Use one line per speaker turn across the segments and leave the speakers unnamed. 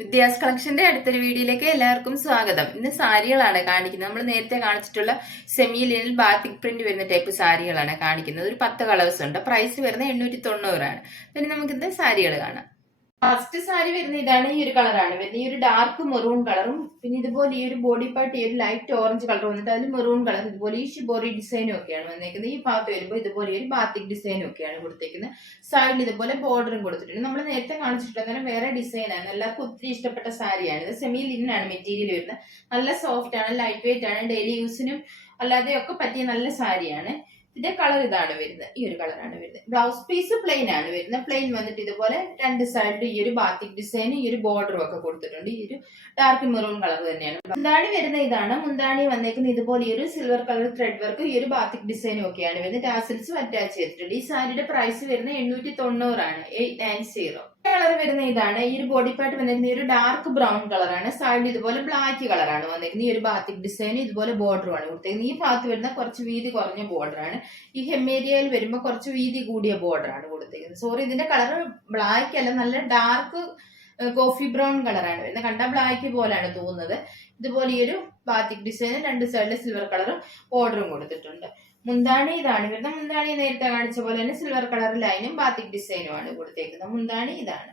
വിദ്യാസ് കളക്ഷന്റെ അടുത്തൊരു വീഡിയോയിലേക്ക് എല്ലാവർക്കും സ്വാഗതം. ഇന്ന് സാരികളാണ് കാണിക്കുന്നത്. നമ്മൾ നേരത്തെ കാണിച്ചിട്ടുള്ള സെമി ലിനിൽ ബാത്തിക് പ്രിന്റ് വരുന്ന ടൈപ്പ് സാരികളാണ് കാണിക്കുന്നത്. ഒരു പത്ത് കളേഴ്സ് ഉണ്ട്. പ്രൈസ് വരുന്നത് എണ്ണൂറ്റി തൊണ്ണൂറാണ് പിന്നെ നമുക്ക് ഇന്ന് സാരികൾ കാണാം. ഫസ്റ്റ് സാരി വരുന്ന ഇതാണ് ഈ ഒരു കളറാണ്. വരുന്നത് ഈ ഒരു ഡാർക്ക് മെറൂൺ കളറും പിന്നെ ഇതുപോലെ ഈ ഒരു ബോഡി പാർട്ട് ഈ ഒരു ലൈറ്റ് ഓറഞ്ച് കളർ വന്നിട്ട് അതിൽ മെറൂൺ കളർ ഇതുപോലെ ഈ ഷിബോറി ഡിസൈനും ഒക്കെയാണ് വന്നേക്കുന്നത്. ഈ ഭാഗത്ത് വരുമ്പോൾ ഇതുപോലെ ഒരു ബാത്തിക് ഡിസൈനും ഒക്കെയാണ് കൊടുത്തേക്കുന്നത്. സൈഡിൽ ഇതുപോലെ ബോർഡറും കൊടുത്തിട്ടുണ്ട്. നമ്മൾ നേരത്തെ കാണിച്ചിട്ടുണ്ട് വേറെ ഡിസൈനാണ് എല്ലാവർക്കും ഒത്തിരി ഇഷ്ടപ്പെട്ട സാരിയാണ്. ഇത് സെമി ലിന്നാണ് മെറ്റീരിയൽ വരുന്നത്. നല്ല സോഫ്റ്റ് ആണ് ലൈറ്റ് വെയിറ്റ് ആണ് ഡെയിലി യൂസിനും അല്ലാതെ ഒക്കെ പറ്റിയ നല്ല സാരിയാണ്. ഇതിന്റെ കളർ ഇതാണ് വരുന്നത്. ഈ ഒരു കളറാണ് വരുന്നത്. ബ്ലൗസ് പീസ് പ്ലെയിൻ ആണ് വരുന്നത്. പ്ലെയിൻ വന്നിട്ട് ഇതുപോലെ രണ്ട് സൈഡിൽ ഈ ഒരു ബാത്തിക് ഡിസൈൻ ഈ ഒരു ബോർഡറും ഒക്കെ കൊടുത്തിട്ടുണ്ട്. ഈ ഒരു ഡാർക്ക് മെറൂൺ കളർ തന്നെയാണ്. മുന്താണി വരുന്ന ഇതാണ്. മുന്താണി വന്നേക്കുന്നത് ഇതുപോലെ ഈ ഒരു സിൽവർ കളർ ത്രെഡ് വർക്ക് ഈ ഒരു ബാത്തിക് ഡിസൈനും ഒക്കെയാണ് വരുന്നത്. ടാസിൽസും അറ്റാച്ച് ചെയ്തിട്ടുണ്ട്. ഈ സാരിയുടെ പ്രൈസ് വരുന്നത് എണ്ണൂറ്റി തൊണ്ണൂറാണ്. എയ്റ്റ് നയൻ സീറോ കളർ വരുന്ന ഇതാണ്. ഈ ഒരു ബോഡി പാർട്ട് വന്നിരുന്ന ഒരു ഡാർക്ക് ബ്രൗൺ കളറാണ് സൈഡിൽ ഇതുപോലെ ബ്ലാക്ക് കളറാണ് വന്നിരുന്നത്. ഈ ഒരു ബാത്തിക് ഡിസൈൻ ഇതുപോലെ ബോർഡറുമാണ് കൊടുത്തിരിക്കുന്നത് ഈ ഭാഗത്ത് വരുന്ന കുറച്ച് വീതി കുറഞ്ഞ ബോർഡറാണ് ഈ ഹെമ്മേരിയയിൽ വരുമ്പോൾ കുറച്ച് വീതി കൂടിയ ബോർഡറാണ് കൊടുത്തിരിക്കുന്നത് സോറി ഇതിന്റെ കളർ ബ്ലാക്ക് അല്ല നല്ല ഡാർക്ക് കോഫി ബ്രൗൺ കളറാണ് വരുന്നത്. കണ്ട ബ്ലാക്ക് പോലെയാണ് തോന്നുന്നത്. ഇതുപോലെ ഈ ഒരു ബാത്തിക് ഡിസൈനും രണ്ട് സൈഡിൽ സിൽവർ കളറും ബോർഡറും കൊടുത്തിട്ടുണ്ട്. മുന്താണി ഇതാണ്. ഇവരുടെ മുന്താണി നേരത്തെ കാണിച്ച പോലെ തന്നെ സിൽവർ കളർ ലൈനും ബാത്തിക് ഡിസൈനും ആണ് കൊടുത്തേക്കുന്നത്. മുന്താണി ഇതാണ്.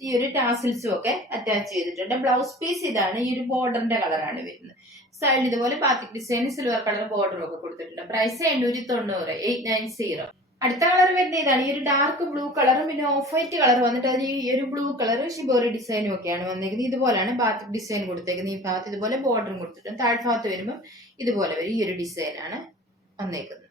ഈ ഒരു ടാസിൽസും ഒക്കെ അറ്റാച്ച് ചെയ്തിട്ടുണ്ട്. ബ്ലൗസ് പീസ് ഇതാണ്. ഈ ഒരു ബോർഡറിന്റെ കളറാണ് വരുന്നത്. സൈഡിൽ ഇതുപോലെ ബാത്തിക് ഡിസൈൻ സിൽവർ കളർ ബോർഡറും ഒക്കെ കൊടുത്തിട്ടുണ്ട്. പ്രൈസ് എണ്ണൂറ്റി തൊണ്ണൂറ് എയ്റ്റ് നയൻ സീറോ അടുത്ത കളർ വരുന്നത് ഇതാണ്. ഈ ഒരു ഡാർക്ക് ബ്ലൂ കളറും പിന്നെ ഓഫ് വൈറ്റ് കളർ വന്നിട്ട് അതിൽ ഈ ഒരു ബ്ലൂ കളർ ഷിബോറി ഡിസൈനും ഒക്കെയാണ് വന്നിരിക്കുന്നത് ഇതുപോലെയാണ് ബാത്തിക് ഡിസൈൻ കൊടുത്തേക്കുന്നത്. ഈ ഭാഗത്ത് ഇതുപോലെ ബോർഡറും കൊടുത്തിട്ടുണ്ട്. താഴ്ഭാഗത്ത് വരുമ്പോൾ ഇതുപോലെ വരും. ഈ ഒരു ഡിസൈനാണ് വന്നേക്കുന്നത്.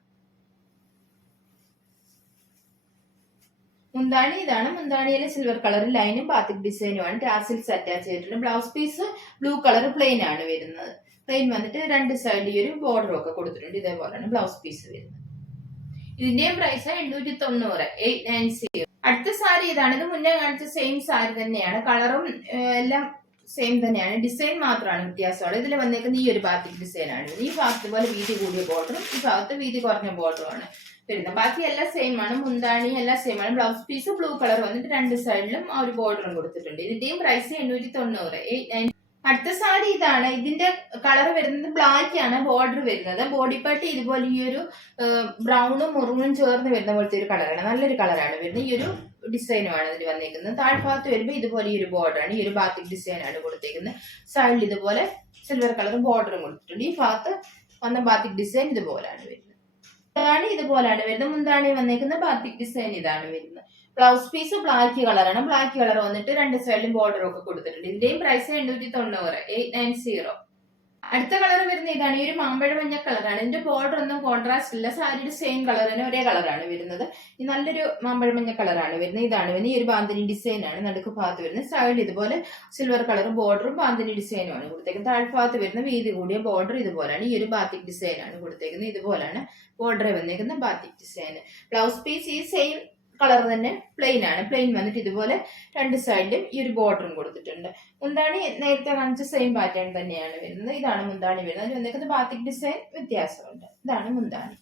മുന്താണി ഇതാണ്. മുന്താണിയിലെ സിൽവർ കളർ ലൈനും ബാത്തിക് ഡിസൈനുമാണ് ടാസിൽസ് അറ്റാച്ച് ചെയ്തിട്ടുണ്ട്. Blouse piece blue colour plain ആണ് വരുന്നത്. പ്ലെയിൻ വന്നിട്ട് രണ്ട് സൈഡിൽ ഒരു ബോർഡറും ഒക്കെ കൊടുത്തിട്ടുണ്ട്. ഇതേപോലെയാണ് ബ്ലൗസ് പീസ് വരുന്നത്. ഇതിന്റെയും പ്രൈസ് എണ്ണൂറ്റി തൊണ്ണൂറ് എയ്റ്റ് നയൻ സീറോ അടുത്ത സാരി ഇതാണ്. ഇത് മുന്നേ കാണിച്ച സെയിം സാരി തന്നെയാണ്. കളറും എല്ലാം സെയിം തന്നെയാണ്. ഡിസൈൻ മാത്രമാണ് വ്യത്യാസമുള്ളത്. ഇതിൽ വന്നേക്കുന്ന ഈ ഒരു ബാത്തിക് ഡിസൈൻ ആണ്. ഈ ഭാഗത്ത് പോലെ വീതി കൂടിയ ബോർഡറും ഈ ഭാഗത്ത് വീതി കുറഞ്ഞ ബോർഡറും ആണ് വരുന്നത്. ബാക്കി എല്ലാം സെയിം ആണ്. മുന്താണി എല്ലാം സെയിം ആണ്. ബ്ലൗസ് പീസ് ബ്ലൂ കളർ വന്നിട്ട് രണ്ട് സൈഡിലും ആ ഒരു ബോർഡറും കൊടുത്തിട്ടുണ്ട്. ഇതിന്റെയും പ്രൈസ് എണ്ണൂറ്റി തൊണ്ണൂറ് അടുത്ത സാരി ഇതാണ്. ഇതിന്റെ കളർ വരുന്നത് ബ്ലാക്ക് ആണ്. ബോർഡർ വരുന്നത്. ബോഡി പാർട്ടി ഇതുപോലെ ഈ ഒരു ബ്രൗണും മുറുങ്ങും ചേർന്ന് വരുന്ന പോലത്തെ ഒരു കളറാണ് നല്ലൊരു കളറാണ് വരുന്നത്. ഈ ഒരു ഡിസൈനുമാണ് ഇതിൽ വന്നിരിക്കുന്നത് താഴ്ഭാഗത്ത് വരുമ്പോൾ ഇതുപോലെ ഈ ഒരു ബോർഡറാണ് ഈ ഒരു ബാത്തിക് ഡിസൈനാണ് കൊടുത്തേക്കുന്നത്. സൈഡിൽ ഇതുപോലെ സിൽവർ കളർ ബോർഡറും കൊടുത്തിട്ടുണ്ട്. ഈ ഭാഗത്ത് വന്ന ബാത്തിക് ഡിസൈൻ ഇതുപോലാണ് വരുന്നത്. മുന്താണി ഇതുപോലാണ് വരുന്നത്. മുന്താണി വന്നിരിക്കുന്ന ബാത്തിക് ഡിസൈൻ ഇതാണ് വരുന്നത്. ബ്ലൗസ് പീസ് ബ്ലാക്ക് കളറാണ് ബ്ലാക്ക് കളർ വന്നിട്ട് രണ്ട് സൈഡിലും ബോർഡറും ഒക്കെ കൊടുത്തിട്ടുണ്ട്. ഇതിന്റെയും പ്രൈസ് എണ്ണൂറ്റി തൊണ്ണൂറ്. എയ്റ്റ് നയൻ സീറോ അടുത്ത കളർ വരുന്ന ഇതാണ്. ഈ ഒരു മാമ്പഴ മഞ്ഞ കളറാണ്. ഇതിന്റെ ബോർഡർ ഒന്നും കോൺട്രാസ്റ്റ് ഇല്ല. സാരിയുടെ സെയിം കളർ തന്നെ ഒരേ കളറാണ് വരുന്നത്. ഈ നല്ലൊരു മാമ്പഴ മഞ്ഞ കളറാണ് വരുന്നത്. ഇതാണ് വരുന്നത്. ഈ ഒരു ബാന്തിനി ഡിസൈൻ ആണ് നടുക്ക് ഭാഗത്ത് വരുന്നത്. സൈഡ് ഇതുപോലെ സിൽവർ കളർ ബോർഡറും ബാന്തിനി ഡിസൈനും ആണ് കൊടുത്തേക്കുന്നത്. താഴ്ഭാഗത്ത് വരുന്ന വീതി കൂടിയ ബോർഡർ ഇതുപോലെയാണ് ഈ ഒരു ബാത്തിക് ഡിസൈൻ ആണ് കൊടുത്തേക്കുന്നത്. ഇതുപോലാണ് ബോർഡർ വന്നേക്കുന്ന ബാത്തിക് ഡിസൈൻ ബ്ലൗസ് പീസ് ഈ സെയിം കളർ തന്നെ പ്ലെയിൻ ആണ്. പ്ലെയിൻ വന്നിട്ട് ഇതുപോലെ രണ്ട് സൈഡിലും ഈ ഒരു ബോർഡറും കൊടുത്തിട്ടുണ്ട്. മുന്താണി നേരത്തെ കാണിച്ച സെയിം പാറ്റേൺ തന്നെയാണ് വരുന്നത്. ഇതാണ് മുന്താണി വരുന്നത്. അതിൽ വന്നേക്കുന്ന ബാത്തിക് ഡിസൈൻ വ്യത്യാസമുണ്ട്. ഇതാണ് മുന്താണി.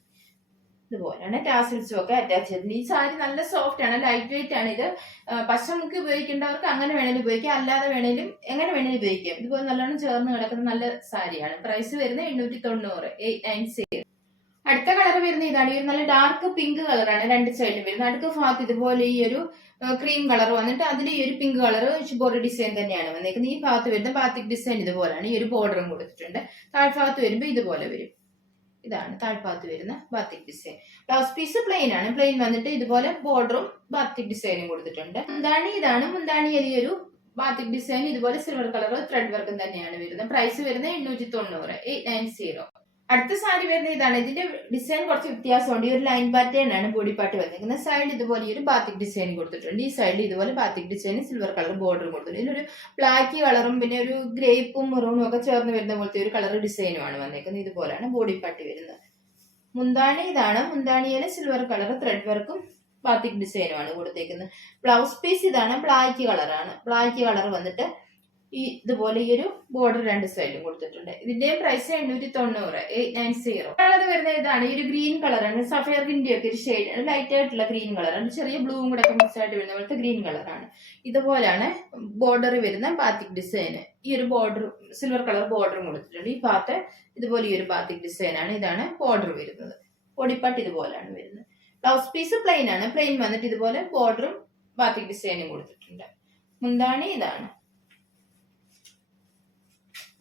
ഇതുപോലെയാണ് ടാസിൽസും ഒക്കെ അറ്റാച്ച് ചെയ്തിട്ടുണ്ട് ഈ സാരി നല്ല സോഫ്റ്റ് ആണ് ലൈറ്റ് വെയിറ്റ് ആണ്. ഇത് പശമുക്ക് ഉപയോഗിക്കേണ്ടവർക്ക് അങ്ങനെ വേണേലും ഉപയോഗിക്കാം. അല്ലാതെ വേണേലും എങ്ങനെ വേണേലും ഉപയോഗിക്കാം. ഇതുപോലെ നല്ലോണം ചേർന്ന് കിടക്കുന്ന നല്ല സാരിയാണ്. പ്രൈസ് വരുന്നത് എണ്ണൂറ്റി തൊണ്ണൂറ് എയ്റ്റ് നയൻ സീറോ അടുത്ത കളർ വരുന്ന ഇതാണ്. ഈ ഒരു നല്ല ഡാർക്ക് പിങ്ക് കളറാണ് രണ്ട് സൈഡിലും വരുന്നത്. അടുത്ത ഭാഗത്ത് ഇതുപോലെ ഈ ഒരു ക്രീം കളർ വന്നിട്ട് അതിൽ ഈ ഒരു പിങ്ക് കളർ ബോർഡർ ഡിസൈൻ തന്നെയാണ് വന്നേക്കുന്നത്. ഈ ഭാഗത്ത് വരുന്ന ബാത്തിക് ഡിസൈൻ ഇതുപോലെയാണ്. ഈ ഒരു ബോർഡറും കൊടുത്തിട്ടുണ്ട്. താഴ്ഭാഗത്ത് വരുമ്പോൾ ഇതുപോലെ വരും. ഇതാണ് താഴ്ഭാഗത്ത് വരുന്ന batik design blouse piece plain ആണ്. പ്ലെയിൻ വന്നിട്ട് ഇതുപോലെ ബോർഡറും ബാത്തിക് ഡിസൈനും കൊടുത്തിട്ടുണ്ട്. മുന്താണി ഇതാണ്. മുന്താണി ഈ ഒരു ബാത്തിക് ഡിസൈൻ ഇതുപോലെ സിൽവർ കളർ ത്രെഡ് വർക്കും തന്നെയാണ് വരുന്നത്. പ്രൈസ് വരുന്നത് എണ്ണൂറ്റി തൊണ്ണൂറ്. എയ്റ്റ് നയൻ സീറോ അടുത്ത സാരി വരുന്നത് ഇതാണ്. ഇതിന്റെ ഡിസൈൻ കുറച്ച് വ്യത്യാസമുണ്ട്. ഈ ഒരു ലൈൻ പാറ്റേൺ ആണ് ബോഡി പാർട്ട് വന്നിരിക്കുന്നത്. സൈഡിൽ ഇതുപോലെ ഈ ഒരു ബാത്തിക് ഡിസൈൻ കൊടുത്തിട്ടുണ്ട്. ഈ സൈഡിൽ ഇതുപോലെ batik design silver colour border കൊടുത്തിട്ടുണ്ട്. ഇതിലൊരു ബ്ലാക്ക് കളറും പിന്നെ ഒരു ഗ്രേപ്പും മെറൂണും ഒക്കെ ചേർന്ന് വരുന്ന പോലത്തെ ഒരു കളർ ഡിസൈനുമാണ് വന്നിരിക്കുന്നത്. ഇതുപോലെയാണ് ബോഡി പാർട്ട് വരുന്നത്. മുന്താണി ഇതാണ്. മുന്താണിയിലെ സിൽവർ കളർ ത്രെഡ് വർക്കും ബാത്തിക് ഡിസൈനുമാണ് കൊടുത്തേക്കുന്നത്. ബ്ലൗസ് പീസ് ഇതാണ്. ബ്ലാക്ക് കളറാണ് ബ്ലാക്ക് കളർ വന്നിട്ട് ഈ ഇതുപോലെ ഈ ഒരു ബോർഡർ രണ്ട് സൈഡും കൊടുത്തിട്ടുണ്ട്. ഇതിന്റെയും പ്രൈസ് എണ്ണൂറ്റി തൊണ്ണൂറ് എയ്റ്റ് നയൻ സീറോ അത് വരുന്ന ഇതാണ്. ഈ ഒരു ഗ്രീൻ കളറാണ് സഫയർ സഫയറിന്റെ ഒക്കെ ഒരു ഷെയ്ഡ് ലൈറ്റ് ആയിട്ടുള്ള ഗ്രീൻ കളറാണ് ചെറിയ ബ്ലൂവും കൂടെ ഒക്കെ മിക്സ് ആയിട്ട് വരുന്ന പോലത്തെ ഗ്രീൻ കളറാണ് ഇതുപോലെയാണ് ബോർഡർ വരുന്ന ബാത്തിക് ഡിസൈൻ ഈ ഒരു ബോർഡർ സിൽവർ കളർ ബോർഡറും കൊടുത്തിട്ടുണ്ട്. ഈ ഭാഗത്ത് ഇതുപോലെ ഈ ഒരു ബാത്തിക് ഡിസൈനാണ് ഇതാണ് ബോർഡർ വരുന്നത്. പൊടിപ്പാട്ട് ഇതുപോലെയാണ് വരുന്നത്. ബ്ലൗസ് പീസ് പ്ലെയിൻ ആണ്. പ്ലെയിൻ വന്നിട്ട് ഇതുപോലെ ബോർഡറും ബാത്തിക് ഡിസൈനും കൊടുത്തിട്ടുണ്ട്. മുന്താണി ഇതാണ്.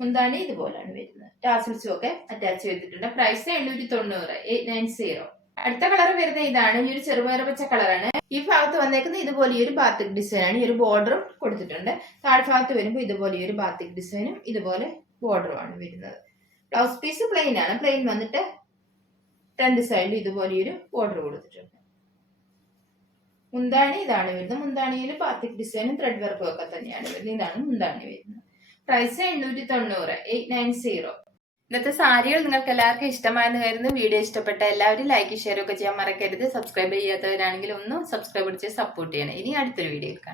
മുന്താണി ഇതുപോലെയാണ് വരുന്നത്. ടാസിൽസും ഒക്കെ അറ്റാച്ച് ചെയ്തിട്ടുണ്ട്. പ്രൈസ് എണ്ണൂറ്റി തൊണ്ണൂറ് എയ്റ്റ് നയൻ സീറോ അടുത്ത കളർ വരുന്ന ഇതാണ്. ഈ ഒരു ചെറുപയർ പച്ച കളറാണ് ഈ ഭാഗത്ത് വന്നേക്കുന്ന ഇതുപോലെ ഈ ഒരു ബാത്തിക് ഡിസൈൻ ആണ്. ഈ ഒരു ബോർഡറും കൊടുത്തിട്ടുണ്ട്. താഴ്ഭാഗത്ത് വരുമ്പോൾ ഇതുപോലെ ഈ ഒരു ബാത്തിക് ഡിസൈനും ഇതുപോലെ ബോർഡറും ആണ് വരുന്നത്. ബ്ലൗസ് പീസ് പ്ലെയിൻ ആണ്. പ്ലെയിൻ വന്നിട്ട് രണ്ട് സൈഡിൽ ഇതുപോലെ ഒരു ബോർഡർ കൊടുത്തിട്ടുണ്ട്. മുന്താണി ഇതാണ് വരുന്നത്. മുന്താണിയിൽ ബാത്തിക് ഡിസൈനും ത്രെഡ് വർക്കും ഒക്കെ തന്നെയാണ് വരുന്നത്. ഇതാണ് മുന്താണി വരുന്നത്. പ്രൈസ് എണ്ണൂറ്റി തൊണ്ണൂറ് എയ്റ്റ് നയൻ സീറോ ഇന്നത്തെ സാരികൾ നിങ്ങൾക്ക് എല്ലാവർക്കും ഇഷ്ടമായെന്ന് കരുതുന്നു. വീഡിയോ ഇഷ്ടപ്പെട്ട എല്ലാവരും ലൈക്ക് ഷെയർ ഒക്കെ ചെയ്യാൻ മറക്കരുത്. സബ്സ്ക്രൈബ് ചെയ്യാത്തവരാണെങ്കിൽ ഒന്ന് സബ്സ്ക്രൈബ് ചെയ്ത് സപ്പോർട്ട് ചെയ്യണം. ഇനി അടുത്തൊരു വീഡിയോയിൽ കാണാം.